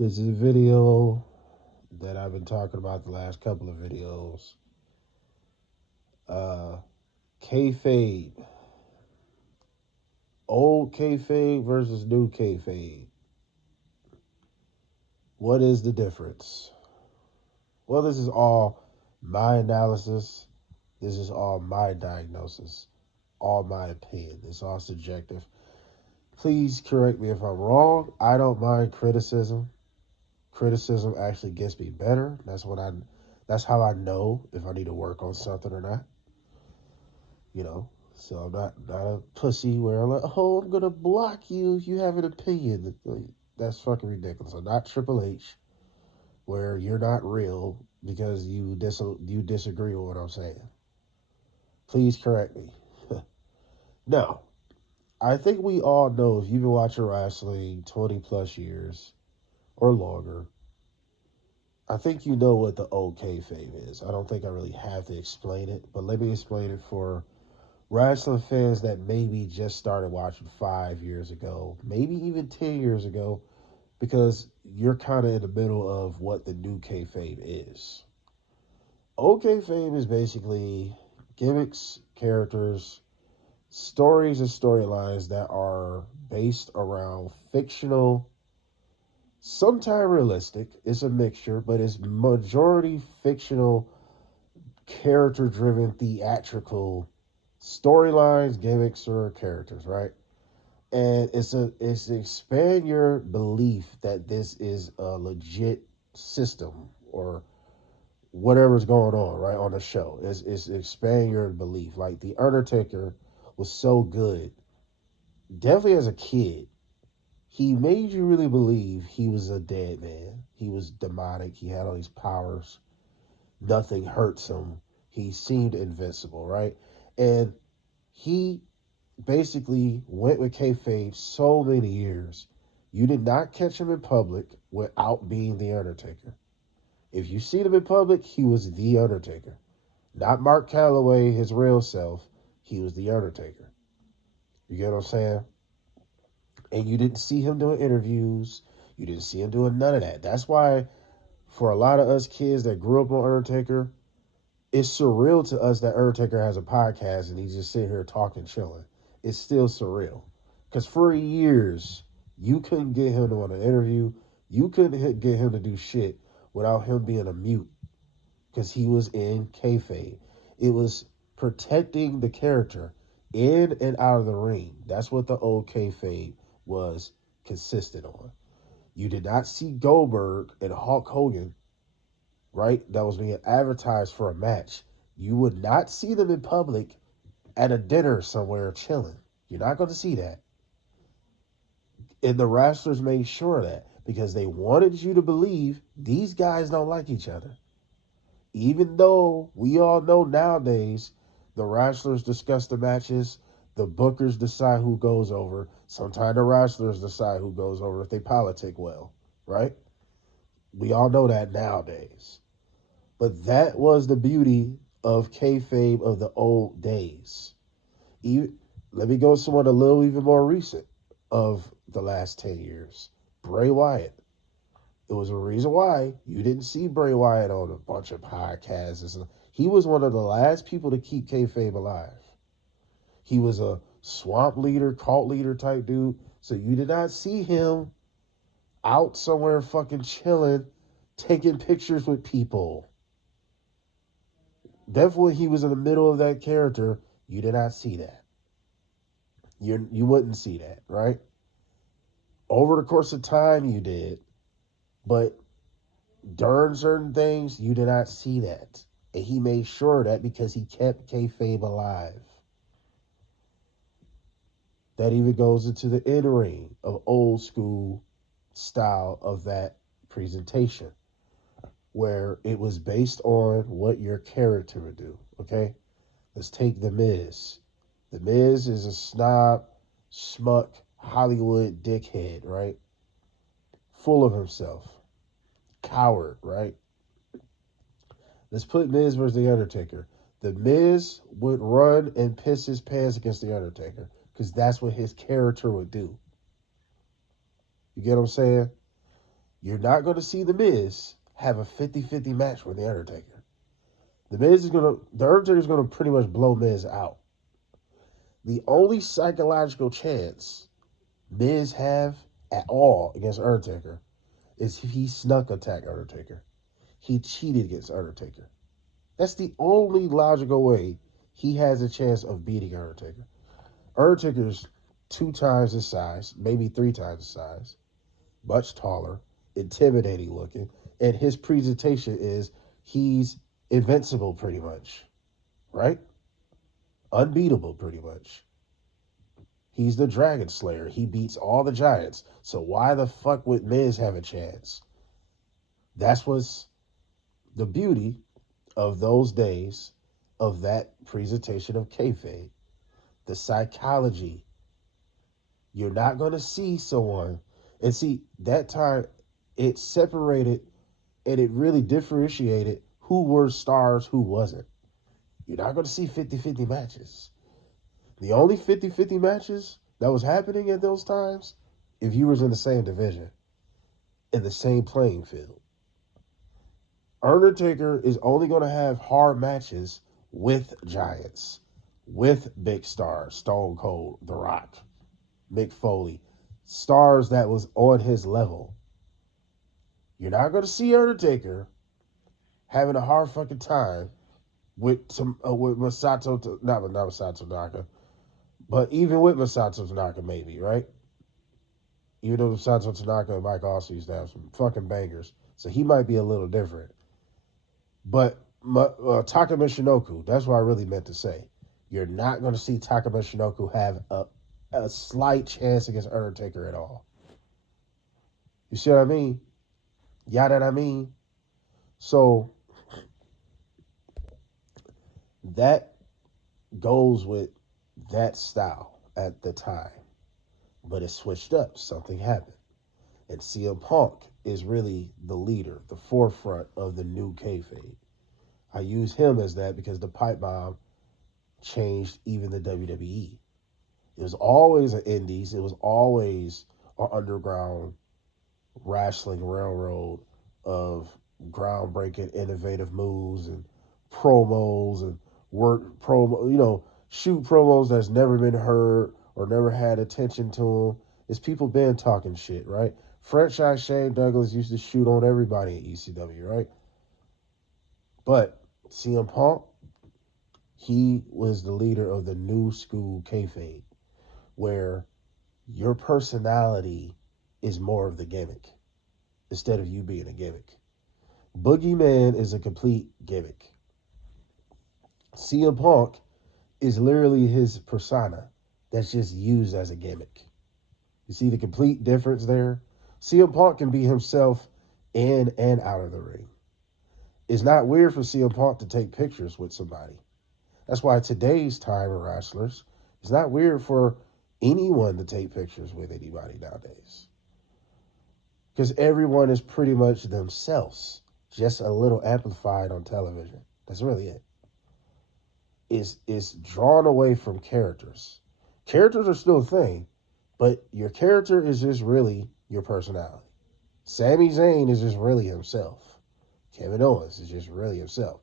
This is a video that I've been talking about the last couple of videos. Uh, kayfabe, old kayfabe versus new kayfabe. What is the difference? Well, this is all my analysis. This is all my diagnosis, all my opinion. It's all subjective. Please correct me if I'm wrong. I don't mind criticism. Criticism actually gets me better. That's how I know if I need to work on something or not. You know. So I'm not a pussy where I'm like, oh, I'm gonna block you if you have an opinion. Like, that's fucking ridiculous. I'm not Triple H where you're not real because you disagree with what I'm saying. Please correct me. No, I think we all know if you've been watching wrestling 20 plus years or longer, I think you know what the old kayfabe is. I don't think I really have to explain it, but let me explain it for wrestling fans that maybe just started watching 5 years ago, maybe even 10 years ago, because you're kind of in the middle of what the new kayfabe is. Old kayfabe is basically gimmicks, characters, stories, and storylines that are based around fictional, sometimes realistic. It's a mixture, but it's majority fictional, character driven, theatrical storylines, gimmicks, or characters, right? And it's to expand your belief that this is a legit system or whatever's going on right on the show. It's expand your belief. Like the Undertaker was so good, definitely as a kid. He made you really believe he was a dead man. He was demonic. He had all these powers. Nothing hurts him. He seemed invincible, right? And he basically went with kayfabe so many years. You did not catch him in public without being the Undertaker. If you see him in public, he was the Undertaker, not Mark Calloway, his real self. He was the Undertaker. You get what I'm saying? And you didn't see him doing interviews. You didn't see him doing none of that. That's why, for a lot of us kids that grew up on Undertaker, it's surreal to us that Undertaker has a podcast and he's just sitting here talking, chilling. It's still surreal. Because for years, you couldn't get him to want an interview. You couldn't get him to do shit without him being a mute because he was in kayfabe. It was protecting the character in and out of the ring. That's what the old kayfabe was consistent on. You did not see Goldberg and Hulk Hogan, right? That was being advertised for a match. You would not see them in public at a dinner somewhere chilling. You're not going to see that. And the wrestlers made sure of that because they wanted you to believe these guys don't like each other. Even though we all know nowadays the wrestlers discuss the matches, the bookers decide who goes over. Sometimes the wrestlers decide who goes over if they politic well, right? We all know that nowadays. But that was the beauty of kayfabe of the old days. Even, let me go someone a little even more recent of the last 10 years. Bray Wyatt. It was a reason why you didn't see Bray Wyatt on a bunch of podcasts. He was one of the last people to keep kayfabe alive. He was a swamp leader, cult leader type dude. So you did not see him out somewhere fucking chilling, taking pictures with people. Definitely he was in the middle of that character. You did not see that. You wouldn't see that, right? Over the course of time, you did. But during certain things, you did not see that. And he made sure of that because he kept kayfabe alive. That even goes into the in-ring of old school style of that presentation, where it was based on what your character would do. Okay? Let's take The Miz. The Miz is a snob, schmuck, Hollywood dickhead, right? Full of himself. Coward, right? Let's put Miz versus The Undertaker. The Miz would run and piss his pants against The Undertaker because that's what his character would do. You get what I'm saying? You're not going to see The Miz have a 50-50 match with The Undertaker. The Undertaker's going to pretty much blow Miz out. The only psychological chance Miz have at all against Undertaker is if he snuck attack Undertaker. He cheated against Undertaker. That's the only logical way he has a chance of beating Undertaker. Undertaker's 2 times his size, maybe 3 times his size, much taller, intimidating looking, and his presentation is he's invincible pretty much, right? Unbeatable pretty much. He's the Dragon Slayer. He beats all the giants. So why the fuck would Miz have a chance? That's what's the beauty of those days of that presentation of kayfabe. The psychology. You're not going to see someone. And see, that time it separated and it really differentiated who were stars, who wasn't. You're not going to see 50-50 matches. The only 50-50 matches that was happening at those times, if you was in the same division, in the same playing field. Undertaker is only going to have hard matches with giants, with big stars, Stone Cold, The Rock, Mick Foley, stars that was on his level. You're not going to see Undertaker having a hard fucking time with Masato, not Masato Tanaka, but even with Masato Tanaka, maybe, right? Even though Masato Tanaka and Mike also used to have some fucking bangers, so he might be a little different. But Taka Michinoku, that's what I really meant to say. You're not going to see Taka Michinoku have a slight chance against Undertaker at all. You see what I mean? Yeah, that I mean. So that goes with that style at the time. But it switched up. Something happened. And CM Punk is really the leader, the forefront of the new kayfabe. I use him as that because the pipe bomb changed even the WWE. It was always an indies. It was always an underground wrestling railroad of groundbreaking, innovative moves and promos and shoot promos that's never been heard or never had attention to them. It's people been talking shit, right? Franchise Shane Douglas used to shoot on everybody at ECW, right? But CM Punk, he was the leader of the new school kayfabe, where your personality is more of the gimmick instead of you being a gimmick. Boogeyman is a complete gimmick. CM Punk is literally his persona that's just used as a gimmick. You see the complete difference there? CM Punk can be himself in and out of the ring. It's not weird for CM Punk to take pictures with somebody. That's why today's time of wrestlers, it's not weird for anyone to take pictures with anybody nowadays. Because everyone is pretty much themselves, just a little amplified on television. That's really it. It's drawn away from characters. Characters are still a thing, but your character is just really your personality. Sami Zayn is just really himself. Kevin Owens is just really himself.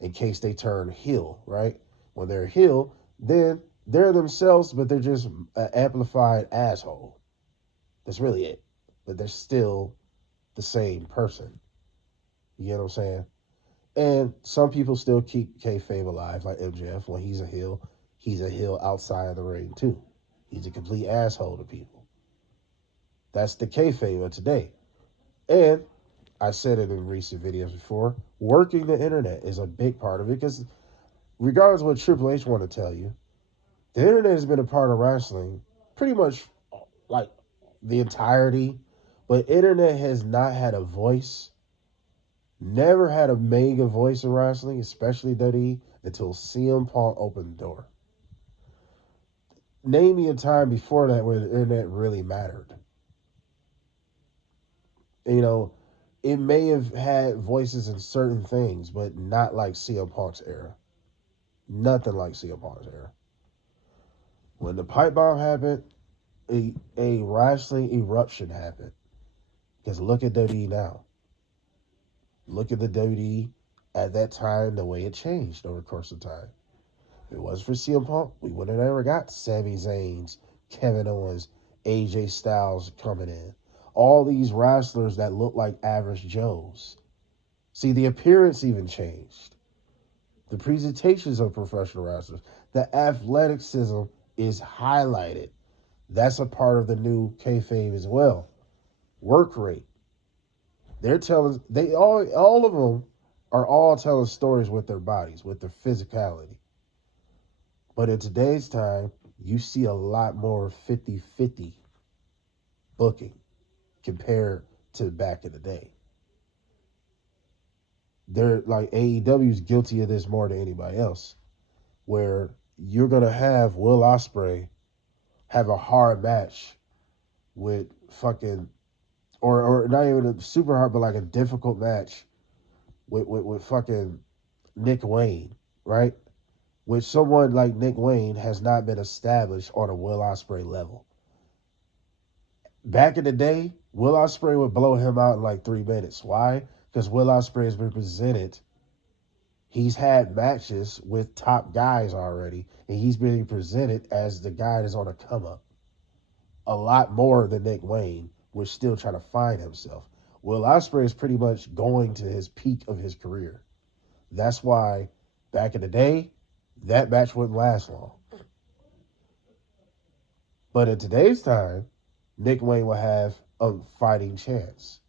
In case they turn heel, right? When they're heel, then they're themselves, but they're just an amplified asshole. That's really it. But they're still the same person. You get what I'm saying? And some people still keep kayfabe alive, like MJF. When he's a heel outside of the ring too. He's a complete asshole to people. That's the kayfabe of today. And I said it in recent videos before, working the internet is a big part of it because regardless of what Triple H want to tell you, the internet has been a part of wrestling pretty much like the entirety, but internet has not had a voice, never had a mega voice in wrestling, especially WWE, until CM Punk opened the door. Name me a time before that where the internet really mattered. You know, it may have had voices in certain things, but not like CM Punk's era. Nothing like CM Punk's era. When the pipe bomb happened, a wrestling eruption happened. Because look at WWE now. Look at the WWE at that time, the way it changed over the course of time. If it wasn't for CM Punk, we would have never got Sami Zayn's, Kevin Owens, AJ Styles coming in. All these wrestlers that look like average Joes. See, the appearance even changed. The presentations of professional wrestlers, the athleticism is highlighted. That's a part of the new kayfabe as well. Work rate. They're telling all of them are all telling stories with their bodies, with their physicality. But in today's time, you see a lot more 50-50 booking compared to back in the day. They're like AEW is guilty of this more than anybody else, where you're gonna have Will Ospreay have a hard match with fucking or not even a super hard, but like a difficult match with fucking Nick Wayne, right? Which someone like Nick Wayne has not been established on a Will Ospreay level. Back in the day, Will Ospreay would blow him out in like 3 minutes. Why? Because Will Ospreay has been presented. He's had matches with top guys already, and he's being presented as the guy that's on a come up. A lot more than Nick Wayne, was still trying to find himself. Will Ospreay is pretty much going to his peak of his career. That's why back in the day, that match wouldn't last long. But in today's time, Nick Wayne will have a fighting chance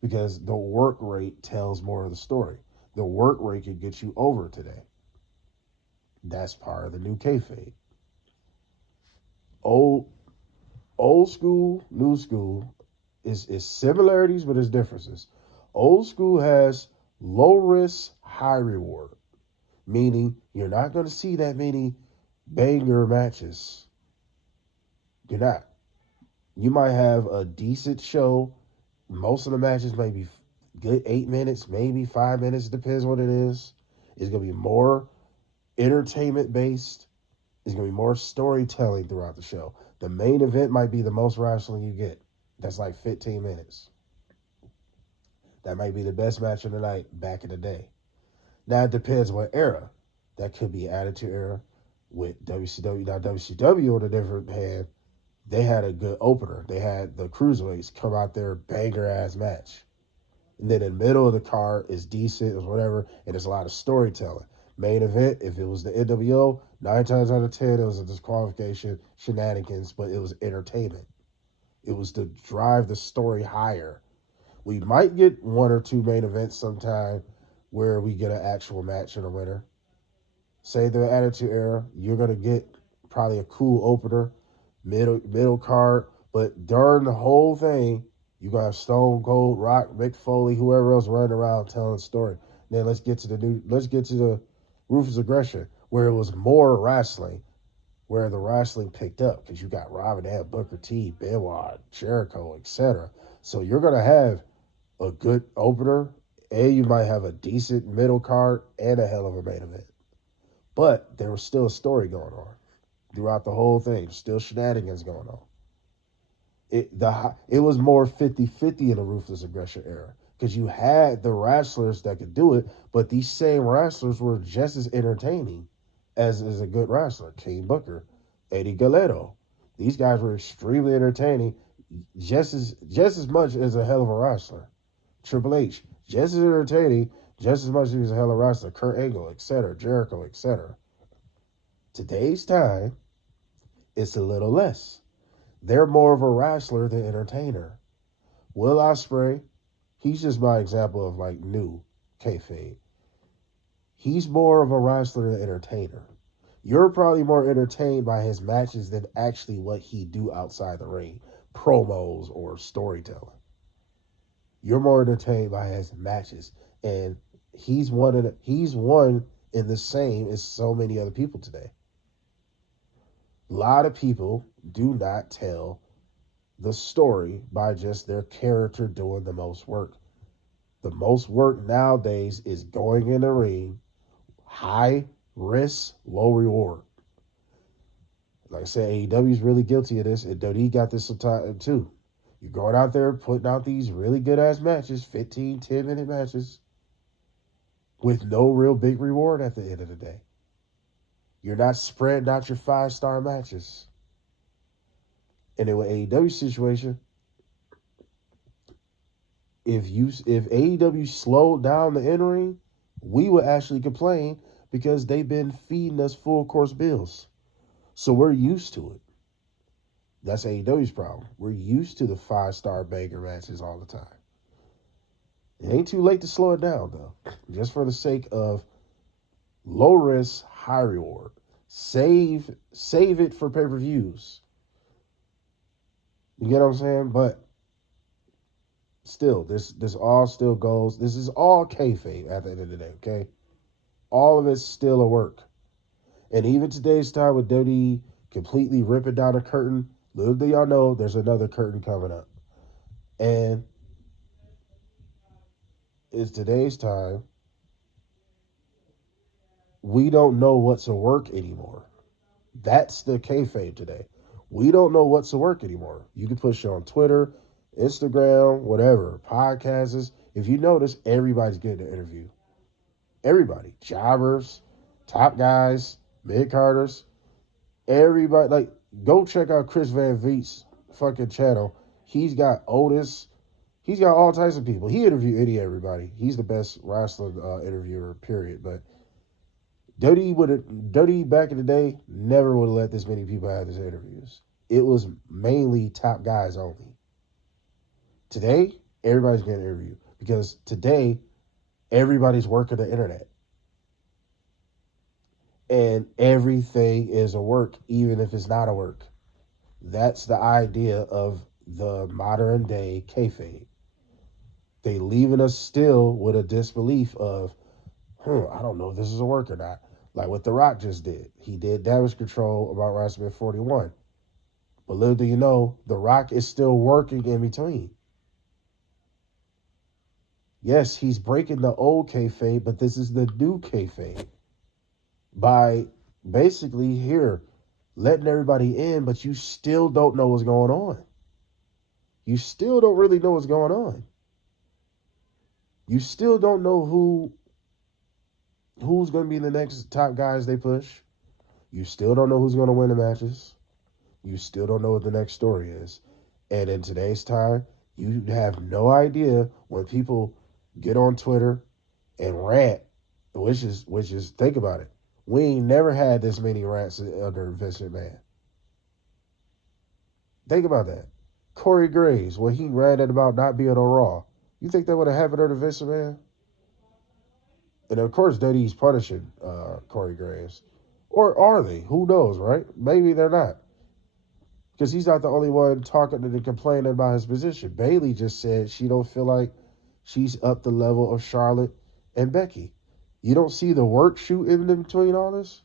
because the work rate tells more of the story. The work rate can get you over today. That's part of the new kayfabe. Old school, new school is similarities, but it's differences. Old school has low risk, high reward, meaning you're not going to see that many banger matches. You're not. You might have a decent show. Most of the matches may be good 8 minutes, maybe 5 minutes, depends what it is. It's going to be more entertainment based. It's going to be more storytelling throughout the show. The main event might be the most wrestling you get. That's like 15 minutes. That might be the best match of the night back in the day. Now it depends what era. That could be Attitude Era with WCW. Now WCW on a different hand, they had a good opener. They had the Cruiserweights come out there, banger ass match. And then in the middle of the card is decent or whatever, and there's a lot of storytelling. Main event, if it was the NWO, 9 times out of 10, it was a disqualification, shenanigans, but it was entertainment. It was to drive the story higher. We might get 1 or 2 main events sometime where we get an actual match and a winner. Say the Attitude Era, you're going to get probably a cool opener, middle card, but during the whole thing, you got Stone Cold, Rock, Mick Foley, whoever else running around telling a story. Then let's get to the Ruthless Aggression, where it was more wrestling, where the wrestling picked up, because you got Robin Hood, Booker T, Benoit, Jericho, etc. So you're gonna have a good opener, and you might have a decent middle card and a hell of a main event. But there was still a story going on throughout the whole thing. Still shenanigans going on. It was more 50-50 in the Ruthless Aggression era because you had the wrestlers that could do it, but these same wrestlers were just as entertaining as a good wrestler. King Booker, Eddie Guerrero. These guys were extremely entertaining, just as much as a hell of a wrestler. Triple H, just as entertaining, just as much as he was a hell of a wrestler. Kurt Angle, etc., Jericho, etc. Today's time, it's a little less. They're more of a wrestler than entertainer. Will Ospreay, he's just my example of like new kayfabe. He's more of a wrestler than entertainer. You're probably more entertained by his matches than actually what he do outside the ring, promos or storytelling. You're more entertained by his matches, and he's one in the same as so many other people today. A lot of people do not tell the story by just their character doing the most work. The most work nowadays is going in the ring, high risk, low reward. Like I said, AEW is really guilty of this, and WWE got this sometime too. You're going out there putting out these really good ass matches, 15, 10-minute matches, with no real big reward at the end of the day. You're not spreading out your 5-star matches. And in an AEW situation, if AEW slowed down the in ring, we would actually complain because they've been feeding us full course bills. So we're used to it. That's AEW's problem. We're used to the 5-star banger matches all the time. It ain't too late to slow it down though. Just for the sake of low risk, high reward. Save it for pay-per-views. You get what I'm saying? But still, this all still goes. This is all kayfabe at the end of the day, okay? All of it's still a work. And even today's time with WWE completely ripping down a curtain, little do y'all know there's another curtain coming up. And it's today's time. We don't know what's a work anymore. That's the kayfabe today. We don't know what's a work anymore. You can push it on Twitter, Instagram, whatever, podcasts. If you notice, everybody's getting an interview. Everybody. Jobbers, top guys, mid-carders, everybody. Like, go check out Chris Van Veet's fucking channel. He's got Otis. He's got all types of people. He interviewed everybody. He's the best wrestling interviewer, period. But WWE back in the day never would have let this many people have these interviews. It was mainly top guys only. Today, everybody's getting an interview because today, everybody's working the internet. And everything is a work, even if it's not a work. That's the idea of the modern day kayfabe. They leaving us still with a disbelief of, I don't know if this is a work or not. Like what The Rock just did. He did Damage Control about WrestleMania 41. But little do you know, The Rock is still working in between. Yes, he's breaking the old kayfabe, but this is the new kayfabe. By basically here, letting everybody in, but you still don't know what's going on. You still don't really know what's going on. You still don't know who's going to be the next top guys they push. You still don't know who's going to win the matches. You still don't know what the next story is. And in today's time, you have no idea when people get on Twitter and rant, which is think about it. We ain't never had this many rants under Vince McMahon. Think about that. Corey Graves, when he ranted about not being on Raw, you think that would have happened under Vince McMahon? And of course, Duddy's punishing Corey Graves. Or are they? Who knows, right? Maybe they're not. Because he's not the only one talking and complaining about his position. Bayley just said she don't feel like she's up the level of Charlotte and Becky. You don't see the work shoot in between all this?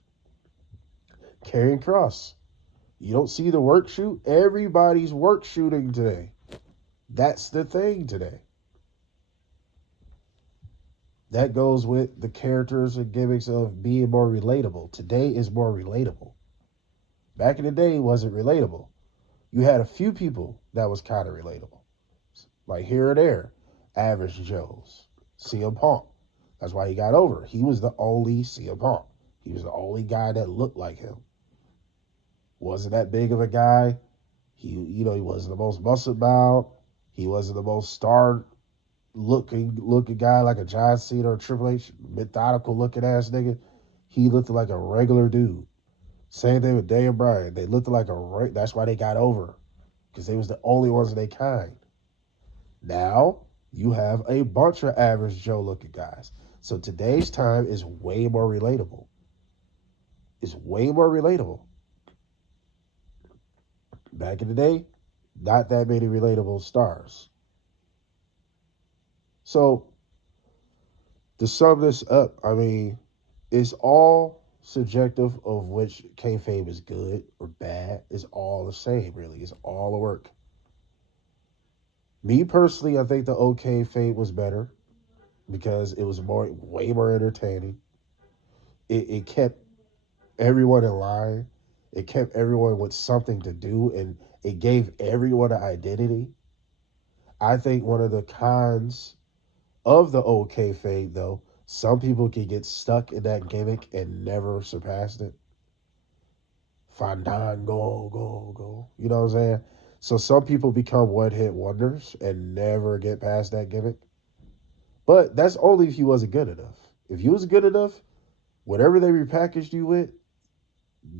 Karrion Kross. You don't see the work shoot? Everybody's work shooting today. That's the thing today. That goes with the characters and gimmicks of being more relatable. Today is more relatable. Back in the day, it wasn't relatable. You had a few people that was kind of relatable. Like here or there. Average Joes. CM Punk. That's why he got over. He was the only CM Punk. He was the only guy that looked like him. Wasn't that big of a guy. He wasn't the most muscle bound. He wasn't the most star looking guy like a John Cena or Triple H, methodical looking ass nigga. He looked like a regular dude. Same thing with Daniel Bryan. They looked like that's why they got over. Because they was the only ones of their kind. Now, you have a bunch of average Joe looking guys. So today's time is way more relatable. It's way more relatable. Back in the day, not that many relatable stars. So, to sum this up, I mean, it's all subjective of which kayfabe is good or bad. It's all the same, really. It's all a work. Me personally, I think the old kayfabe was better because it was way more entertaining. It kept everyone in line. It kept everyone with something to do, and it gave everyone an identity. I think one of the cons of the old kayfabe, though, some people can get stuck in that gimmick and never surpass it. Fandango, go, go. You know what I'm saying? So some people become one hit wonders and never get past that gimmick. But that's only if you wasn't good enough. If you was good enough, whatever they repackaged you with,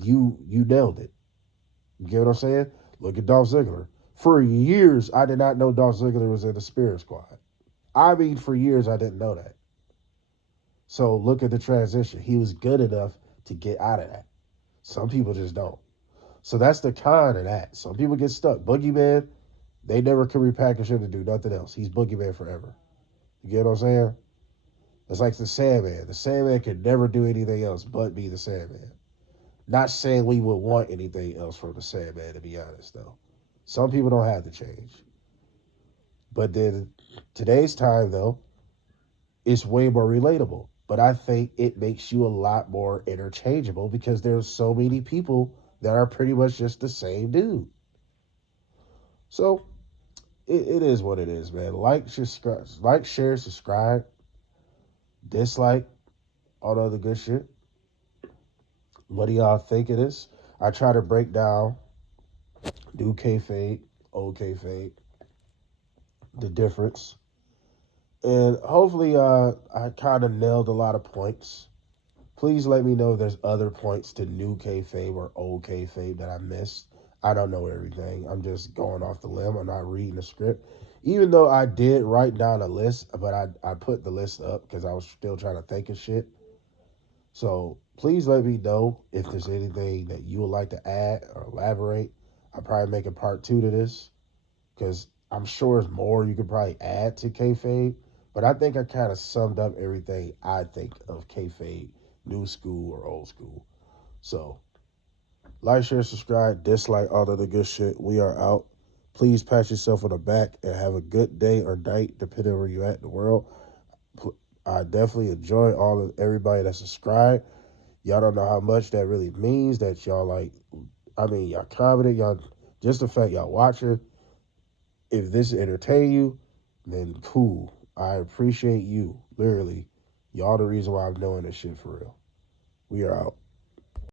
you nailed it. You get what I'm saying? Look at Dolph Ziggler. For years, I did not know Dolph Ziggler was in the Spirit Squad. I mean, for years, I didn't know that. So look at the transition. He was good enough to get out of that. Some people just don't. So that's the con of that. Some people get stuck. Boogeyman, they never can repackage him to do nothing else. He's Boogeyman forever. You get what I'm saying? It's like the Sandman. The Sandman could never do anything else but be the Sandman. Not saying we would want anything else from the Sandman, to be honest, though. Some people don't have to change. But then today's time, though, it's way more relatable. But I think it makes you a lot more interchangeable because there's so many people that are pretty much just the same dude. So it is what it is, man. Share, subscribe, dislike, all the other good shit. What do y'all think of this? I try to break down new kayfabe, old kayfabe, the difference. And hopefully I kind of nailed a lot of points. Please let me know if there's other points to new kayfabe or old kayfabe that I missed. I don't know everything. I'm just going off the limb. I'm not reading the script. Even though I did write down a list, but I put the list up because I was still trying to think of shit. So please let me know if there's anything that you would like to add or elaborate. I'll probably make a part 2 to this because I'm sure there's more you could probably add to kayfabe. But I think I kind of summed up everything I think of kayfabe, new school or old school. So like, share, subscribe, dislike, all of the good shit. We are out. Please pat yourself on the back and have a good day or night, depending on where you're at in the world. I definitely enjoy all of everybody that subscribed. Y'all don't know how much that really means that y'all like. I mean, y'all commented, y'all just the fact y'all watching. If this entertain you, then cool. I appreciate you. Literally, y'all the reason why I'm doing this shit for real. We are out.